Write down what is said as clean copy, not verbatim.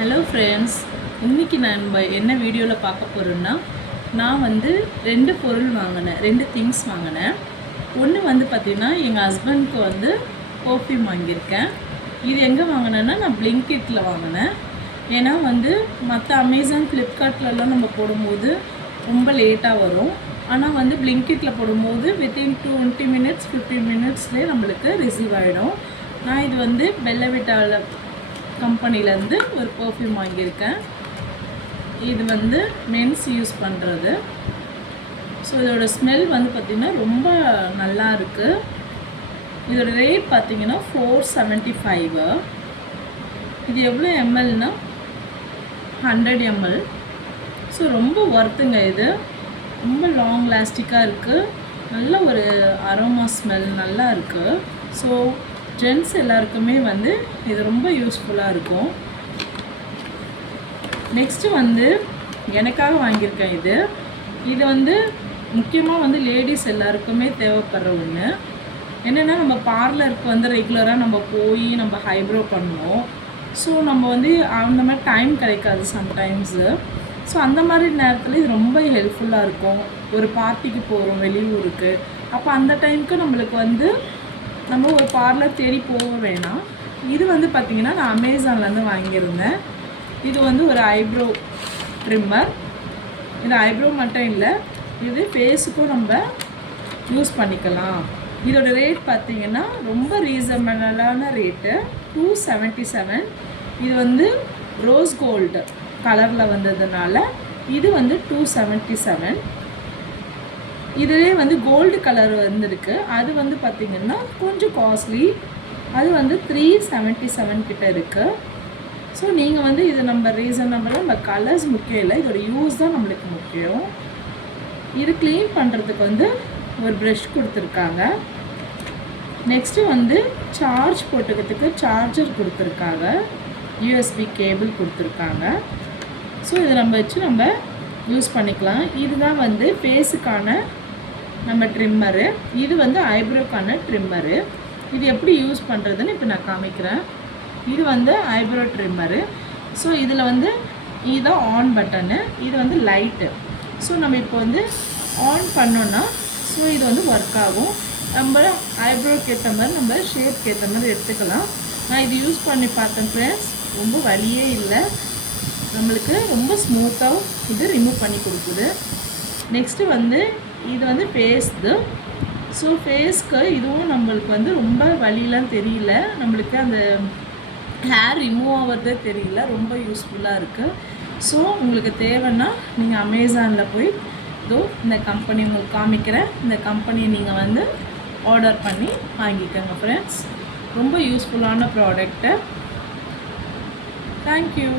Hello friends, இன்றைக்கி நான் என்ன வீடியோவில் பார்க்க போகிறேன்னா, நான் ரெண்டு பொருள் வாங்கினேன், 2 திங்ஸ் வாங்கினேன். ஒன்று பார்த்திங்கன்னா எங்கள் ஹஸ்பண்ட்க்கு பர்ஃப்யூம் வாங்கியிருக்கேன். இது எங்கே வாங்கினேன்னா நான் பிளிங்கிட்டில் வாங்கினேன். ஏன்னா மற்ற அமேசான் ஃப்ளிப்கார்ட்லலாம் நம்ம போடும்போது ரொம்ப லேட்டாக வரும். ஆனால் பிளிங்கிட்டில் போடும்போது வித்தின் 20 மினிட்ஸ் 15 மினிட்ஸ்லேயே நம்மளுக்கு ரிசீவ் ஆகிடும். நான் இது பெல்லவிட்டாவில் கம்பெனிலேருந்து ஒரு பர்ஃப்யூம் வாங்கியிருக்கேன். இது மென்ஸ் யூஸ் பண்ணுறது. ஸோ இதோட ஸ்மெல் பார்த்திங்கன்னா ரொம்ப நல்லா இருக்குது. இதோட ரேட் பார்த்திங்கன்னா 475. இது எவ்வளோ எம்எல்னா 100 ml. ஸோ ரொம்ப ஒர்த்துங்க. இது ரொம்ப லாங் லாஸ்டிக்காக இருக்குது. நல்ல ஒரு அரோமா ஸ்மெல் நல்லா இருக்குது. ஸோ ஜென்ட்ஸ் எல்லாருக்குமே இது ரொம்ப யூஸ்ஃபுல்லாக இருக்கும். நெக்ஸ்ட்டு எனக்காக வாங்கியிருக்கேன். இது முக்கியமாக லேடிஸ் எல்லாருக்குமே தேவைப்படுற ஒன்று. என்னென்னா நம்ம பார்லருக்கு ரெகுலராக நம்ம போய் நம்ம ஹைப்ரோ பண்ணுவோம். ஸோ நம்ம அந்த மாதிரி டைம் கிடைக்காது சம்டைம்ஸு. ஸோ அந்த மாதிரி நேரத்தில் இது ரொம்ப ஹெல்ப்ஃபுல்லாக இருக்கும். ஒரு பார்ட்டிக்கு போகிறோம் வெளியூருக்கு, அப்போ அந்த டைமுக்கு நம்மளுக்கு நம்ம ஒரு பார்லர் தேடி போக வேணாம். இது பார்த்திங்கன்னா நான் அமேசான்லேருந்து வாங்கியிருந்தேன். இது ஒரு ஐப்ரோ ட்ரிம்மர். இது ஐப்ரோ மட்டும் இல்லை, இது ஃபேஸுக்கும் நம்ம யூஸ் பண்ணிக்கலாம். இதோட ரேட் பார்த்திங்கன்னா ரொம்ப ரீசனபிளான ரேட்டு, 277. இது ரோஸ் கோல்டு கலரில் வந்ததுனால இது 277. இதிலே கோல்டு கலர் வந்துருக்கு. அது பார்த்திங்கன்னா கொஞ்சம் காஸ்ட்லி. அது 377 கிட்ட இருக்குது. ஸோ நீங்கள் இது நம்ம ரீசனபிளாக நம்ம கலர்ஸ் முக்கியம் இல்லை, இதோட யூஸ் தான் நம்மளுக்கு முக்கியம். இது க்ளீன் பண்ணுறதுக்கு ஒரு ப்ரஷ் கொடுத்துருக்காங்க. நெக்ஸ்ட்டு சார்ஜ் போட்டுக்கிறதுக்கு சார்ஜர் கொடுத்துருக்காங்க, யூஎஸ்பி கேபிள் கொடுத்துருக்காங்க. ஸோ இதை நம்ம வச்சு நம்ம யூஸ் பண்ணிக்கலாம். இதுதான் ஃபேஸுக்கான நம்ம ட்ரிம்மரு. இது ஐப்ரோக்கான ட்ரிம்மரு. இது எப்படி யூஸ் பண்ணுறதுன்னு இப்போ நான் காமிக்கிறேன். இது ஐப்ரோ ட்ரிம்மரு. ஸோ இதில் இதுதான் ஆன் பட்டனு, இது லைட்டு. ஸோ நம்ம இப்போ ஆன் பண்ணோன்னா ஸோ இது ஒர்க் ஆகும். நம்ம ஐப்ரோக்கு ஏற்ற மாதிரி நம்ம ஷேப்க்கு ஏற்ற மாதிரி எடுத்துக்கலாம். நான் இது யூஸ் பண்ணி பார்த்தேன் ஃப்ரெண்ட்ஸ், ரொம்ப வலியே இல்லை, நம்மளுக்கு ரொம்ப ஸ்மூத்தாக இது ரிமூவ் பண்ணி கொடுக்குது. நெக்ஸ்ட்டு இது ஃபேஸ்து. ஸோ ஃபேஸ்க்கு இதுவும் நம்மளுக்கு ரொம்ப வலியெலாம் தெரியல, நம்மளுக்கு அந்த ஹேர் ரிமூவ் ஆகிறதே தெரியல, ரொம்ப யூஸ்ஃபுல்லாக இருக்குது. ஸோ உங்களுக்கு தேவைன்னா நீங்கள் அமேசானில் போய் இந்த கம்பெனி உங்களுக்கு காமிக்கிறேன், இந்த கம்பெனியை நீங்கள் ஆர்டர் பண்ணி வாங்கிக்கோங்க ஃப்ரெண்ட்ஸ். ரொம்ப யூஸ்ஃபுல்லான ப்ராடக்ட்டு. தேங்க்யூ.